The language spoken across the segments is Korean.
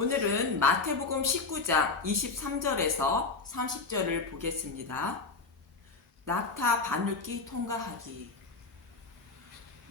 오늘은 마태복음 19장 23절에서 30절을 보겠습니다. 낙타 바늘기 통과하기.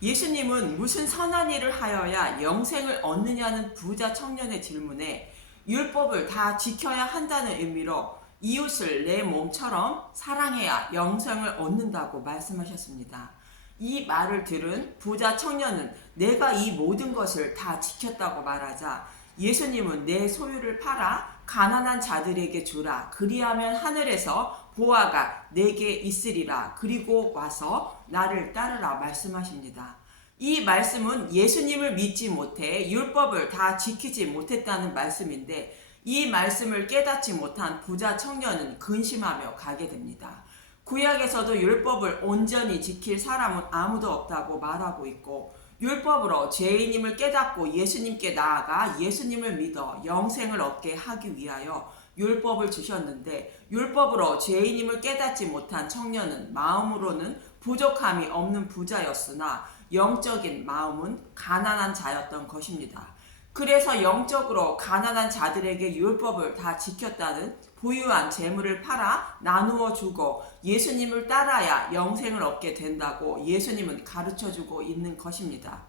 예수님은 무슨 선한 일을 하여야 영생을 얻느냐는 부자 청년의 질문에 율법을 다 지켜야 한다는 의미로 이웃을 내 몸처럼 사랑해야 영생을 얻는다고 말씀하셨습니다. 이 말을 들은 부자 청년은 내가 이 모든 것을 다 지켰다고 말하자 예수님은 내 소유를 팔아 가난한 자들에게 주라. 그리하면 하늘에서 보화가 내게 있으리라. 그리고 와서 나를 따르라 말씀하십니다. 이 말씀은 예수님을 믿지 못해 율법을 다 지키지 못했다는 말씀인데 이 말씀을 깨닫지 못한 부자 청년은 근심하며 가게 됩니다. 구약에서도 율법을 온전히 지킬 사람은 아무도 없다고 말하고 있고 율법으로 죄인임을 깨닫고 예수님께 나아가 예수님을 믿어 영생을 얻게 하기 위하여 율법을 주셨는데 율법으로 죄인임을 깨닫지 못한 청년은 마음으로는 부족함이 없는 부자였으나 영적인 마음은 가난한 자였던 것입니다. 그래서 영적으로 가난한 자들에게 율법을 다 지켰다는 부유한 재물을 팔아 나누어 주고 예수님을 따라야 영생을 얻게 된다고 예수님은 가르쳐주고 있는 것입니다.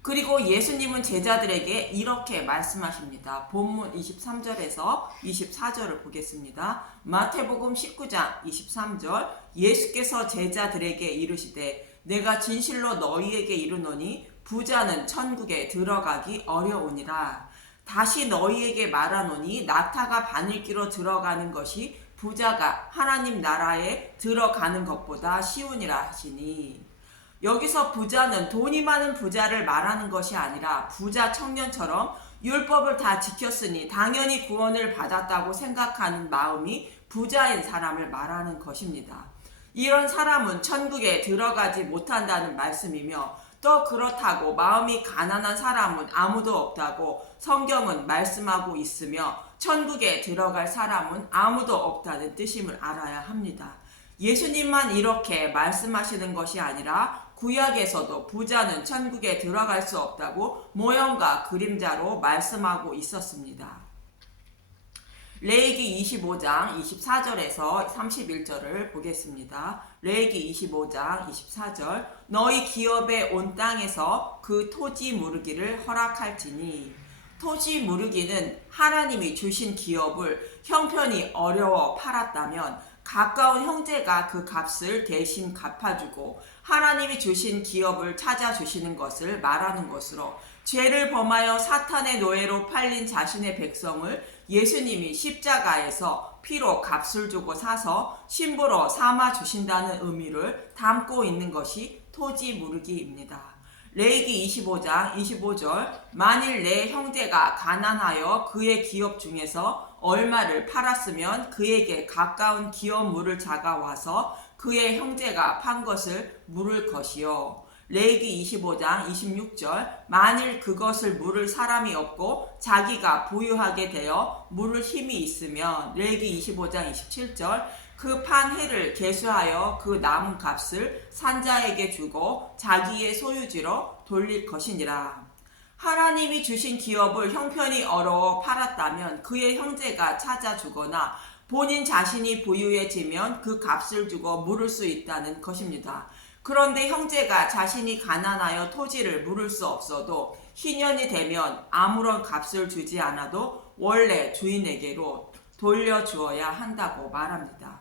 그리고 예수님은 제자들에게 이렇게 말씀하십니다. 본문 23절에서 24절을 보겠습니다. 마태복음 19장 23절 예수께서 제자들에게 이르시되 내가 진실로 너희에게 이르노니 부자는 천국에 들어가기 어려우니라. 다시 너희에게 말하노니 낙타가 바늘기로 들어가는 것이 부자가 하나님 나라에 들어가는 것보다 쉬우니라 하시니. 여기서 부자는 돈이 많은 부자를 말하는 것이 아니라 부자 청년처럼 율법을 다 지켰으니 당연히 구원을 받았다고 생각하는 마음이 부자인 사람을 말하는 것입니다. 이런 사람은 천국에 들어가지 못한다는 말씀이며 또 그렇다고 마음이 가난한 사람은 아무도 없다고 성경은 말씀하고 있으며 천국에 들어갈 사람은 아무도 없다는 뜻임을 알아야 합니다. 예수님만 이렇게 말씀하시는 것이 아니라 구약에서도 부자는 천국에 들어갈 수 없다고 모형과 그림자로 말씀하고 있었습니다. 레위기 25장 24절에서 31절을 보겠습니다. 레위기 25장 24절 너희 기업에 온 땅에서 그 토지 무르기를 허락할지니. 토지 무르기는 하나님이 주신 기업을 형편이 어려워 팔았다면 가까운 형제가 그 값을 대신 갚아주고 하나님이 주신 기업을 찾아주시는 것을 말하는 것으로 죄를 범하여 사탄의 노예로 팔린 자신의 백성을 예수님이 십자가에서 피로 값을 주고 사서 신부로 삼아 주신다는 의미를 담고 있는 것이 토지 무르기입니다. 레위기 25장 25절 만일 내 형제가 가난하여 그의 기업 중에서 얼마를 팔았으면 그에게 가까운 기업 물을 자가 와서 그의 형제가 판 것을 물을 것이요. 레위기 25장 26절 만일 그것을 물을 사람이 없고 자기가 부유하게 되어 물을 힘이 있으면 레위기 25장 27절 그 판 해를 계수하여 그 남은 값을 산자에게 주고 자기의 소유지로 돌릴 것이니라. 하나님이 주신 기업을 형편이 어려워 팔았다면 그의 형제가 찾아주거나 본인 자신이 부유해지면 그 값을 주고 물을 수 있다는 것입니다. 그런데 형제가 자신이 가난하여 토지를 물을 수 없어도 희년이 되면 아무런 값을 주지 않아도 원래 주인에게로 돌려주어야 한다고 말합니다.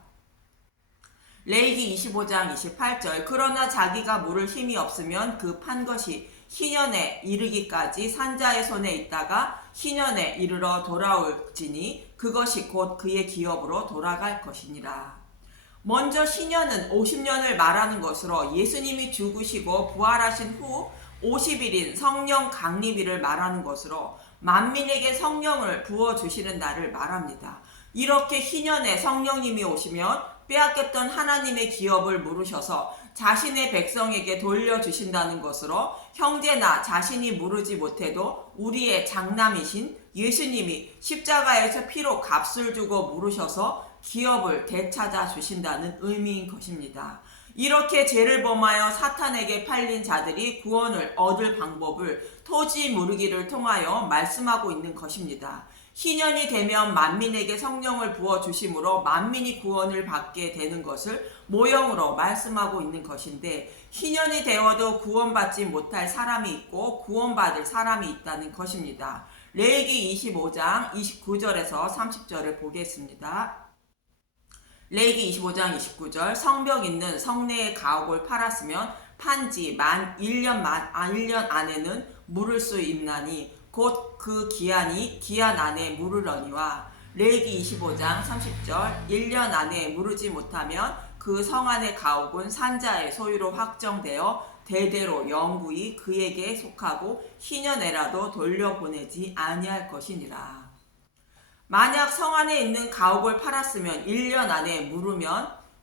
레위기 25장 28절 그러나 자기가 물을 힘이 없으면 그 판 것이 희년에 이르기까지 산자의 손에 있다가 희년에 이르러 돌아올지니 그것이 곧 그의 기업으로 돌아갈 것이니라. 먼저 희년은 50년을 말하는 것으로 예수님이 죽으시고 부활하신 후 50일인 성령 강림일을 말하는 것으로 만민에게 성령을 부어주시는 날을 말합니다. 이렇게 희년에 성령님이 오시면 빼앗겼던 하나님의 기업을 물으셔서 자신의 백성에게 돌려주신다는 것으로 형제나 자신이 물으지 못해도 우리의 장남이신 예수님이 십자가에서 피로 값을 주고 물으셔서 기업을 되찾아 주신다는 의미인 것입니다. 이렇게 죄를 범하여 사탄에게 팔린 자들이 구원을 얻을 방법을 토지 무르기를 통하여 말씀하고 있는 것입니다. 희년이 되면 만민에게 성령을 부어주심으로 만민이 구원을 받게 되는 것을 모형으로 말씀하고 있는 것인데, 희년이 되어도 구원받지 못할 사람이 있고 구원받을 사람이 있다는 것입니다. 레위기 25장 29절에서 30절을 보겠습니다. 레위기 25장 29절, 성벽 있는 성내의 가옥을 팔았으면 판지 만 1년 안에는 물을 수 있나니 곧 그 기한 안에 물으려니와. 레위기 25장 30절, 1년 안에 물으지 못하면 그 성 안의 가옥은 산자의 소유로 확정되어 대대로 영구히 그에게 속하고 희년에라도 돌려보내지 아니할 것이니라. 만약 성 안에 있는 가옥을 팔았으면 1년 안에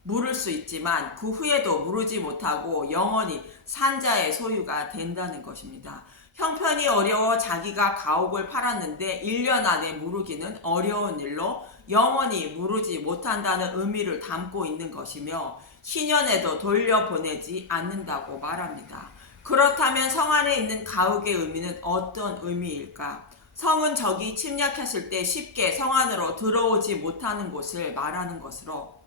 물을 수 있지만 그 후에도 물으지 못하고 영원히 산자의 소유가 된다는 것입니다. 형편이 어려워 자기가 가옥을 팔았는데 1년 안에 물으기는 어려운 일로 영원히 물으지 못한다는 의미를 담고 있는 것이며, 희년에도 돌려보내지 않는다고 말합니다. 그렇다면 성 안에 있는 가옥의 의미는 어떤 의미일까? 성은 적이 침략했을 때 쉽게 성 안으로 들어오지 못하는 곳을 말하는 것으로,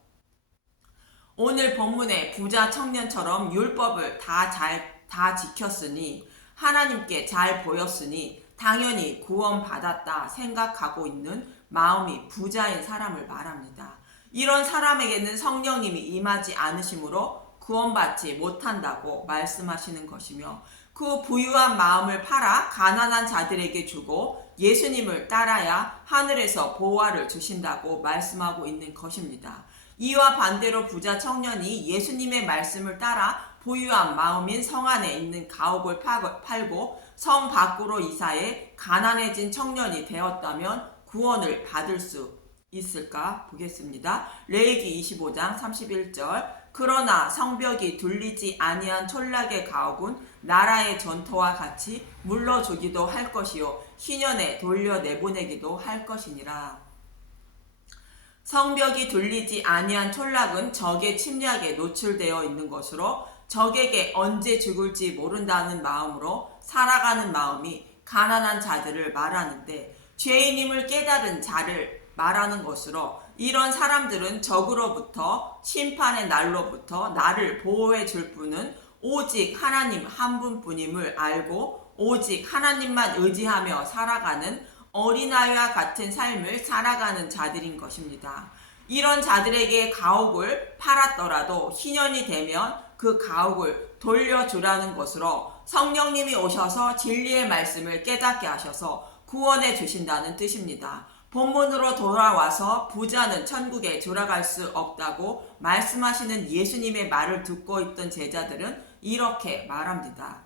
오늘 본문의 부자 청년처럼 율법을 다 지켰으니, 하나님께 잘 보였으니 당연히 구원받았다 생각하고 있는 마음이 부자인 사람을 말합니다. 이런 사람에게는 성령님이 임하지 않으심으로 구원받지 못한다고 말씀하시는 것이며, 그 부유한 마음을 팔아 가난한 자들에게 주고 예수님을 따라야 하늘에서 보화를 주신다고 말씀하고 있는 것입니다. 이와 반대로 부자 청년이 예수님의 말씀을 따라 부유한 마음인 성 안에 있는 가옥을 팔고 성 밖으로 이사해 가난해진 청년이 되었다면 구원을 받을 수 있을까 보겠습니다. 레위기 25장 31절, 그러나 성벽이 둘리지 아니한 촌락의 가옥은 나라의 전토와 같이 물러주기도 할 것이요 희년에 돌려내보내기도 할 것이니라. 성벽이 둘리지 아니한 촌락은 적의 침략에 노출되어 있는 것으로 적에게 언제 죽을지 모른다는 마음으로 살아가는 마음이 가난한 자들을 말하는데, 죄인임을 깨달은 자를 말하는 것으로, 이런 사람들은 적으로부터 심판의 날로부터 나를 보호해 줄 분은 오직 하나님 한 분뿐임을 알고 오직 하나님만 의지하며 살아가는 어린아이와 같은 삶을 살아가는 자들인 것입니다. 이런 자들에게 가옥을 팔았더라도 희년이 되면 그 가옥을 돌려주라는 것으로, 성령님이 오셔서 진리의 말씀을 깨닫게 하셔서 구원해 주신다는 뜻입니다. 본문으로 돌아와서 부자는 천국에 들어갈 수 없다고 말씀하시는 예수님의 말을 듣고 있던 제자들은 이렇게 말합니다.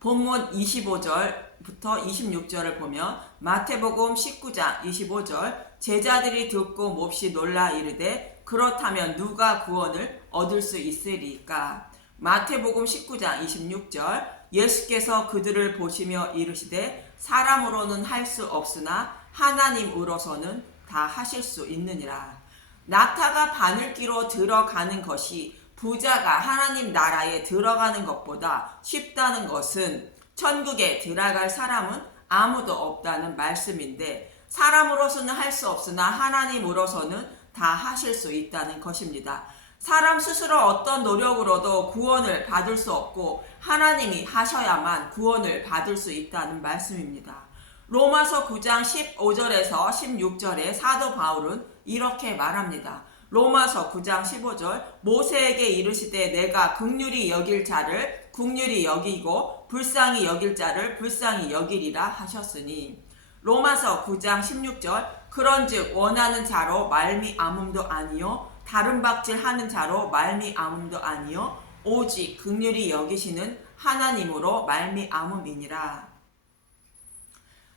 본문 25절부터 26절을 보면, 마태복음 19장 25절, 제자들이 듣고 몹시 놀라 이르되 그렇다면 누가 구원을 얻을 수 있으리까? 마태복음 19장 26절, 예수께서 그들을 보시며 이르시되 사람으로는 할 수 없으나 하나님으로서는 다 하실 수 있느니라. 낙타가 바늘기로 들어가는 것이 부자가 하나님 나라에 들어가는 것보다 쉽다는 것은 천국에 들어갈 사람은 아무도 없다는 말씀인데, 사람으로서는 할 수 없으나 하나님으로서는 다 하실 수 있다는 것입니다. 사람 스스로 어떤 노력으로도 구원을 받을 수 없고 하나님이 하셔야만 구원을 받을 수 있다는 말씀입니다. 로마서 9장 15절에서 16절에 사도 바울은 이렇게 말합니다. 로마서 9장 15절, 모세에게 이르시되 내가 긍휼히 여길 자를 긍휼히 여기고 불쌍히 여길 자를 불쌍히 여기리라 하셨으니. 로마서 9장 16절, 그런즉 원하는 자로 말미암음도 아니요 다른 박질하는 자로 말미암음도 아니요 오직 긍휼히 여기시는 하나님으로 말미암음이니라.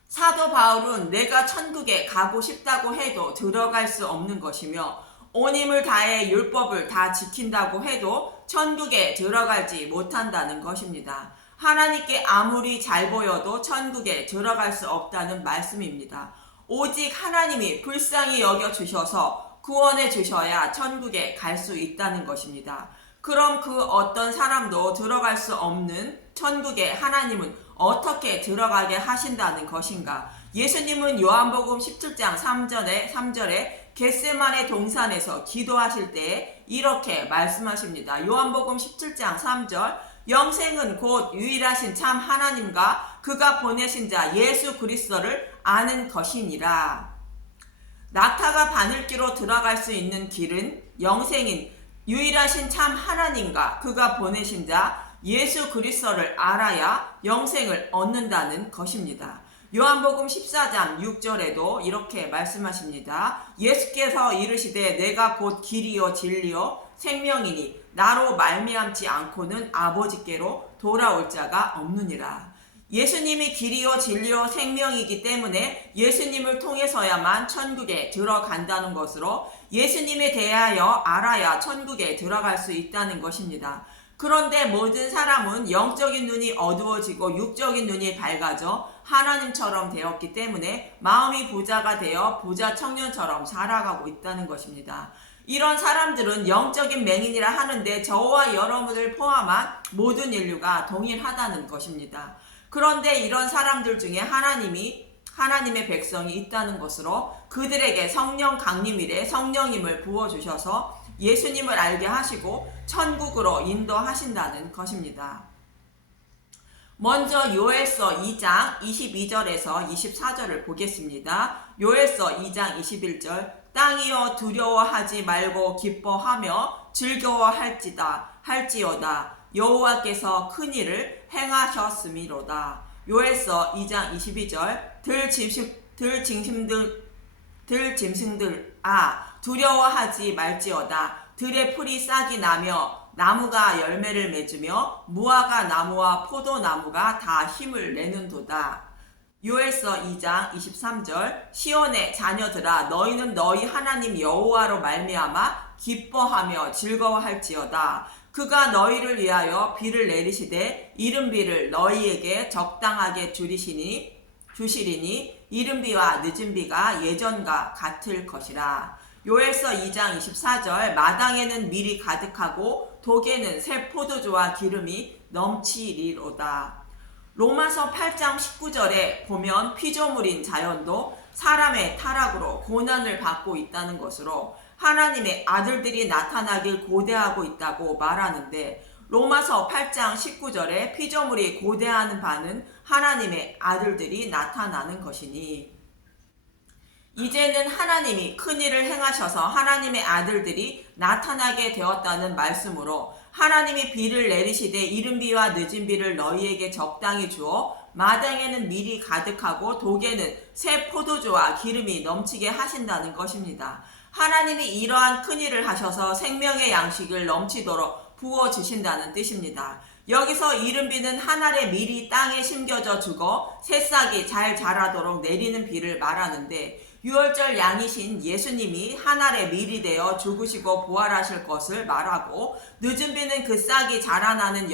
사도 바울은 내가 천국에 가고 싶다고 해도 들어갈 수 없는 것이며, 온 힘을 다해 율법을 다 지킨다고 해도 천국에 들어가지 못한다는 것입니다. 하나님께 아무리 잘 보여도 천국에 들어갈 수 없다는 말씀입니다. 오직 하나님이 불쌍히 여겨주셔서 구원해 주셔야 천국에 갈 수 있다는 것입니다. 그럼 그 어떤 사람도 들어갈 수 없는 천국에 하나님은 어떻게 들어가게 하신다는 것인가? 예수님은 요한복음 17장 3절에 겟세마네 동산에서 기도하실 때 이렇게 말씀하십니다. 요한복음 17장 3절, 영생은 곧 유일하신 참 하나님과 그가 보내신 자 예수 그리스도를 아는 것이니라. 낙타가 바늘기로 들어갈 수 있는 길은 영생인 유일하신 참 하나님과 그가 보내신 자 예수 그리스도를 알아야 영생을 얻는다는 것입니다. 요한복음 14장 6절에도 이렇게 말씀하십니다. 예수께서 이르시되 내가 곧 길이요 진리요 생명이니 나로 말미암지 않고는 아버지께로 돌아올 자가 없느니라. 예수님이 길이요 진리요 생명이기 때문에 예수님을 통해서야만 천국에 들어간다는 것으로 예수님에 대하여 알아야 천국에 들어갈 수 있다는 것입니다. 그런데 모든 사람은 영적인 눈이 어두워지고 육적인 눈이 밝아져 하나님처럼 되었기 때문에 마음이 부자가 되어 부자 청년처럼 살아가고 있다는 것입니다. 이런 사람들은 영적인 맹인이라 하는데 저와 여러분을 포함한 모든 인류가 동일하다는 것입니다. 그런데 이런 사람들 중에 하나님의 백성이 있다는 것으로 그들에게 성령 강림일에 성령님을 부어주셔서 예수님을 알게 하시고 천국으로 인도하신다는 것입니다. 먼저 요엘서 2장 22절에서 24절을 보겠습니다. 요엘서 2장 21절, 땅이여 두려워하지 말고 기뻐하며 즐거워할지어다 여호와께서 큰 일을 행하셨음이로다. 요엘서 2장 22절, 들짐승들 두려워하지 말지어다. 들의 풀이 싹이 나며 나무가 열매를 맺으며 무화과 나무와 포도나무가 다 힘을 내는도다. 요엘서 2장 23절, 시온의 자녀들아 너희는 너희 하나님 여호와로 말미암아 기뻐하며 즐거워할지어다. 그가 너희를 위하여 비를 내리시되 이른 비를 너희에게 적당하게 주시리니 이른 비와 늦은 비가 예전과 같을 것이라. 요엘서 2장 24절, 마당에는 밀이 가득하고 독에는 새 포도주와 기름이 넘치리로다. 로마서 8장 19절에 보면 피조물인 자연도 사람의 타락으로 고난을 받고 있다는 것으로 하나님의 아들들이 나타나길 고대하고 있다고 말하는데, 로마서 8장 19절에 피조물이 고대하는 바는 하나님의 아들들이 나타나는 것이니, 이제는 하나님이 큰일을 행하셔서 하나님의 아들들이 나타나게 되었다는 말씀으로 하나님이 비를 내리시되 이른 비와 늦은 비를 너희에게 적당히 주어 마당에는 밀이 가득하고 독에는 새 포도주와 기름이 넘치게 하신다는 것입니다. 하나님이 이러한 큰일을 하셔서 생명의 양식을 넘치도록 부어주신다는 뜻입니다. 여기서 이른 비는 한 알의 밀이 땅에 심겨져 죽어 새싹이 잘 자라도록 내리는 비를 말하는데, 유월절 양이신 예수님이 한 알의 밀이 되어 죽으시고 부활하실 것을 말하고, 늦은 비는 그 싹이 자라나는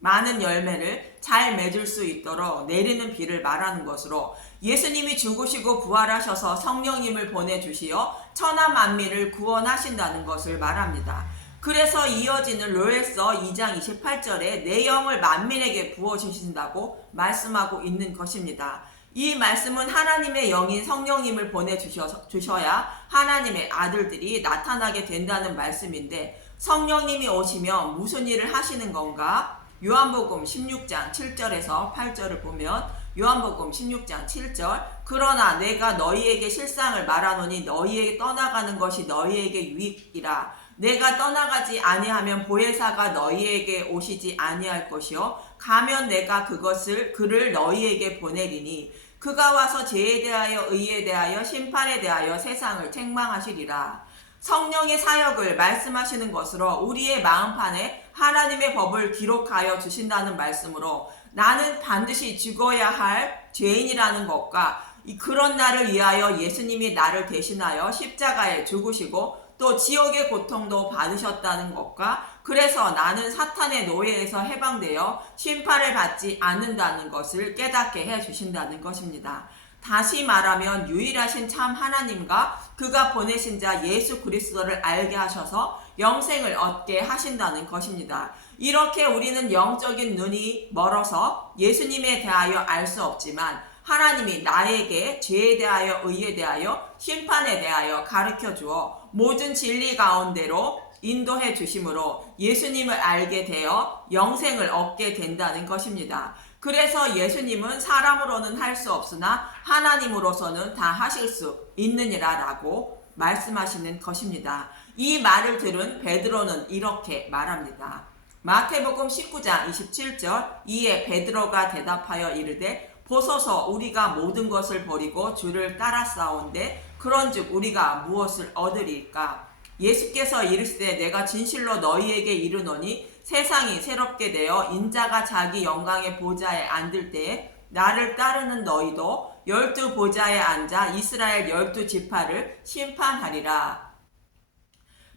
많은 열매를 잘 맺을 수 있도록 내리는 비를 말하는 것으로, 예수님이 죽으시고 부활하셔서 성령님을 보내주시어 천하 만민을 구원하신다는 것을 말합니다. 그래서 이어지는 요엘서 2장 28절에 내 영을 만민에게 부어주신다고 말씀하고 있는 것입니다. 이 말씀은 하나님의 영인 성령님을 보내주셔야 하나님의 아들들이 나타나게 된다는 말씀인데, 성령님이 오시면 무슨 일을 하시는 건가? 요한복음 16장 7절에서 8절을 보면, 요한복음 16장 7절, 그러나 내가 너희에게 실상을 말하노니 너희에게 떠나가는 것이 너희에게 유익이라. 내가 떠나가지 아니하면 보혜사가 너희에게 오시지 아니할 것이요 가면 내가 그를 너희에게 보내리니 그가 와서 죄에 대하여 의에 대하여 심판에 대하여 세상을 책망하시리라. 성령의 사역을 말씀하시는 것으로 우리의 마음판에 하나님의 법을 기록하여 주신다는 말씀으로, 나는 반드시 죽어야 할 죄인이라는 것과 그런 나를 위하여 예수님이 나를 대신하여 십자가에 죽으시고 또 지옥의 고통도 받으셨다는 것과, 그래서 나는 사탄의 노예에서 해방되어 심판을 받지 않는다는 것을 깨닫게 해주신다는 것입니다. 다시 말하면 유일하신 참 하나님과 그가 보내신 자 예수 그리스도를 알게 하셔서 영생을 얻게 하신다는 것입니다. 이렇게 우리는 영적인 눈이 멀어서 예수님에 대하여 알 수 없지만 하나님이 나에게 죄에 대하여 의에 대하여 심판에 대하여 가르쳐 주어 모든 진리 가운데로 인도해 주심으로 예수님을 알게 되어 영생을 얻게 된다는 것입니다. 그래서 예수님은 사람으로는 할 수 없으나 하나님으로서는 다 하실 수 있느니라 라고 말씀하시는 것입니다. 이 말을 들은 베드로는 이렇게 말합니다. 마태복음 19장 27절 이에 베드로가 대답하여 이르되 보소서 우리가 모든 것을 버리고 주를 따라싸온데 그런즉 우리가 무엇을 얻으리까? 예수께서 이르시되 내가 진실로 너희에게 이르노니 세상이 새롭게 되어 인자가 자기 영광의 보좌에 앉을 때에 나를 따르는 너희도 12 보좌에 앉아 이스라엘 12 지파를 심판하리라.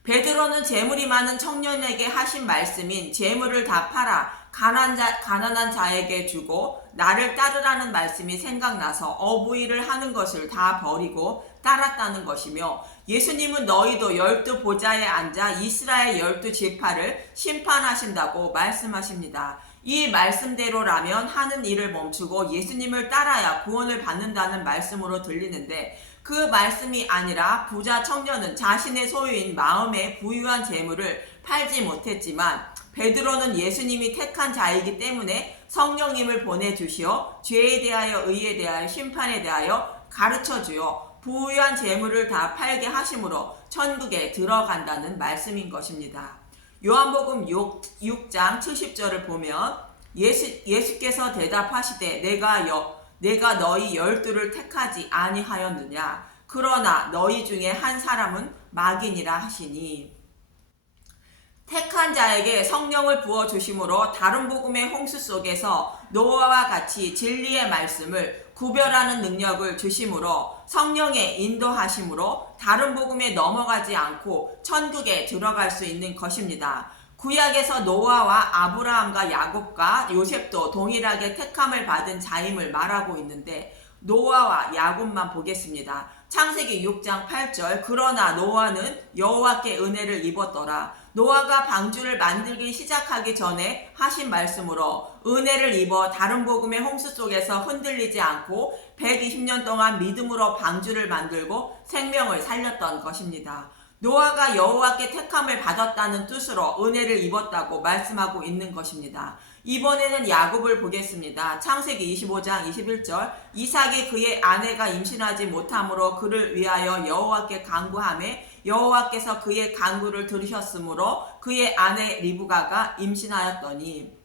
베드로는 재물이 많은 청년에게 하신 말씀인 재물을 다 팔아 가난한 자에게 주고 나를 따르라는 말씀이 생각나서 어부일을 하는 것을 다 버리고 따랐다는 것이며 예수님은 너희도 12 보좌에 앉아 이스라엘 12 지파를 심판하신다고 말씀하십니다. 이 말씀대로라면 하는 일을 멈추고 예수님을 따라야 구원을 받는다는 말씀으로 들리는데 그 말씀이 아니라 부자 청년은 자신의 소유인 마음의 부유한 재물을 팔지 못했지만 베드로는 예수님이 택한 자이기 때문에 성령님을 보내주시어 죄에 대하여 의에 대하여 심판에 대하여 가르쳐주어 부유한 재물을 다 팔게 하심으로 천국에 들어간다는 말씀인 것입니다. 요한복음 6장 70절을 보면 예수께서 대답하시되 내가 너희 12를 택하지 아니하였느냐 그러나 너희 중에 한 사람은 마귀니라 하시니 택한 자에게 성령을 부어주심으로 다른 복음의 홍수 속에서 노아와 같이 진리의 말씀을 구별하는 능력을 주심으로 성령의 인도하심으로 다른 복음에 넘어가지 않고 천국에 들어갈 수 있는 것입니다. 구약에서 노아와 아브라함과 야곱과 요셉도 동일하게 택함을 받은 자임을 말하고 있는데 노아와 야곱만 보겠습니다. 창세기 6장 8절 그러나 노아는 여호와께 은혜를 입었더라. 노아가 방주를 만들기 시작하기 전에 하신 말씀으로 은혜를 입어 다른 복음의 홍수 속에서 흔들리지 않고 120년 동안 믿음으로 방주를 만들고 생명을 살렸던 것입니다. 노아가 여호와께 택함을 받았다는 뜻으로 은혜를 입었다고 말씀하고 있는 것입니다. 이번에는 야곱을 보겠습니다. 창세기 25장 21절 이삭이 그의 아내가 임신하지 못함으로 그를 위하여 여호와께 간구하매 여호와께서 그의 간구를 들으셨으므로 그의 아내 리브가가 임신하였더니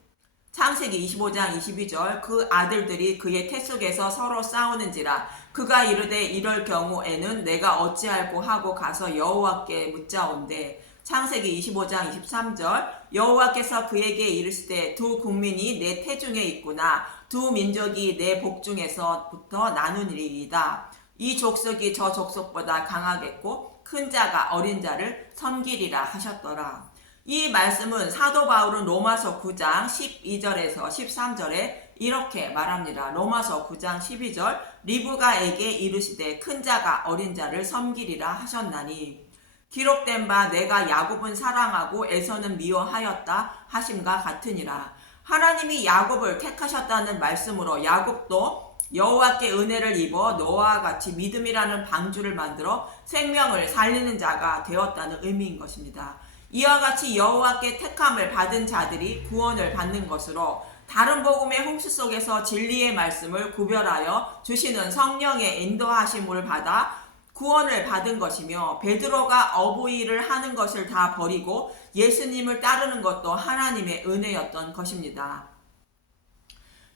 창세기 25장 22절 그 아들들이 그의 태 속에서 서로 싸우는지라 그가 이르되 이럴 경우에는 내가 어찌할꼬 하고 가서 여호와께 묻자온대 창세기 25장 23절 여호와께서 그에게 이르시되 두 국민이 내 태중에 있구나 두 민족이 내 복중에서부터 나누리이다 이 족속이 저 족속보다 강하겠고 큰 자가 어린 자를 섬기리라 하셨더라. 이 말씀은 사도 바울은 로마서 9장 12절에서 13절에 이렇게 말합니다. 로마서 9장 12절 리브가에게 이르시되 큰 자가 어린 자를 섬기리라 하셨나니 기록된 바 내가 야곱은 사랑하고 에서는 미워하였다 하심과 같으니라. 하나님이 야곱을 택하셨다는 말씀으로 야곱도 여호와께 은혜를 입어 노아와 같이 믿음이라는 방주를 만들어 생명을 살리는 자가 되었다는 의미인 것입니다. 이와 같이 여호와께 택함을 받은 자들이 구원을 받는 것으로 다른 복음의 홍수 속에서 진리의 말씀을 구별하여 주시는 성령의 인도하심을 받아 구원을 받은 것이며 베드로가 어부일을 하는 것을 다 버리고 예수님을 따르는 것도 하나님의 은혜였던 것입니다.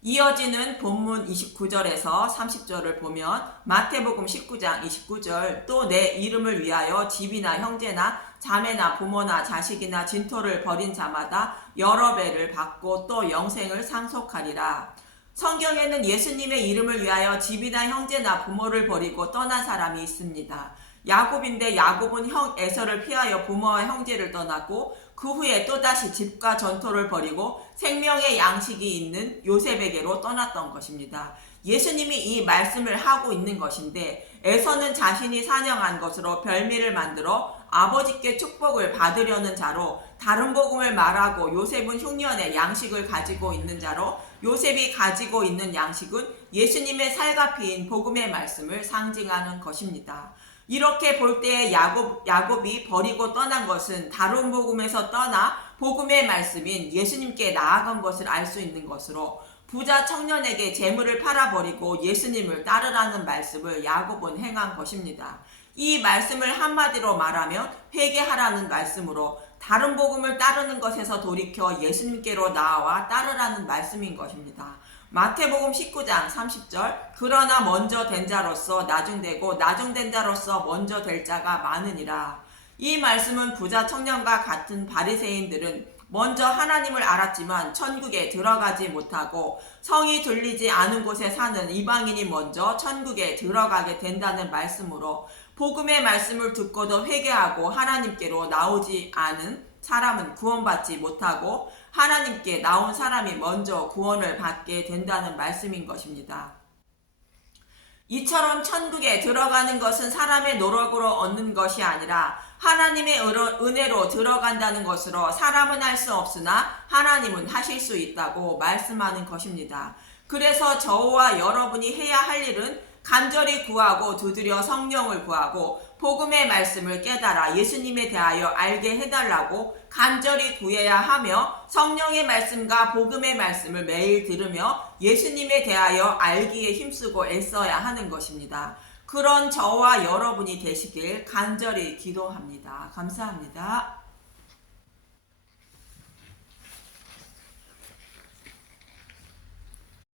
이어지는 본문 29절에서 30절을 보면 마태복음 19장 29절 또 내 이름을 위하여 집이나 형제나 자매나 부모나 자식이나 진토를 벌인 자마다 여러 배를 받고 또 영생을 상속하리라. 성경에는 예수님의 이름을 위하여 집이나 형제나 부모를 버리고 떠난 사람이 있습니다. 야곱인데 야곱은 형 에서를 피하여 부모와 형제를 떠났고 그 후에 또다시 집과 전토를 버리고 생명의 양식이 있는 요셉에게로 떠났던 것입니다. 예수님이 이 말씀을 하고 있는 것인데 에서는 자신이 사냥한 것으로 별미를 만들어 아버지께 축복을 받으려는 자로 다른 복음을 말하고 요셉은 흉년에 양식을 가지고 있는 자로 요셉이 가지고 있는 양식은 예수님의 살갑이인 복음의 말씀을 상징하는 것입니다. 이렇게 볼 때에 야곱이 버리고 떠난 것은 다른 복음에서 떠나 복음의 말씀인 예수님께 나아간 것을 알 수 있는 것으로 부자 청년에게 재물을 팔아버리고 예수님을 따르라는 말씀을 야곱은 행한 것입니다. 이 말씀을 한마디로 말하면 회개하라는 말씀으로 다른 복음을 따르는 것에서 돌이켜 예수님께로 나아와 따르라는 말씀인 것입니다. 마태복음 19장 30절 그러나 먼저 된 자로서 나중되고 나중된 자로서 먼저 될 자가 많으니라. 이 말씀은 부자 청년과 같은 바리새인들은 먼저 하나님을 알았지만 천국에 들어가지 못하고 성이 들리지 않은 곳에 사는 이방인이 먼저 천국에 들어가게 된다는 말씀으로 복음의 말씀을 듣고도 회개하고 하나님께로 나오지 않은 사람은 구원받지 못하고 하나님께 나온 사람이 먼저 구원을 받게 된다는 말씀인 것입니다. 이처럼 천국에 들어가는 것은 사람의 노력으로 얻는 것이 아니라 하나님의 은혜로 들어간다는 것으로 사람은 할 수 없으나 하나님은 하실 수 있다고 말씀하는 것입니다. 그래서 저와 여러분이 해야 할 일은 간절히 구하고 두드려 성령을 구하고 복음의 말씀을 깨달아 예수님에 대하여 알게 해달라고 간절히 구해야 하며 성령의 말씀과 복음의 말씀을 매일 들으며 예수님에 대하여 알기에 힘쓰고 애써야 하는 것입니다. 그런 저와 여러분이 되시길 간절히 기도합니다. 감사합니다.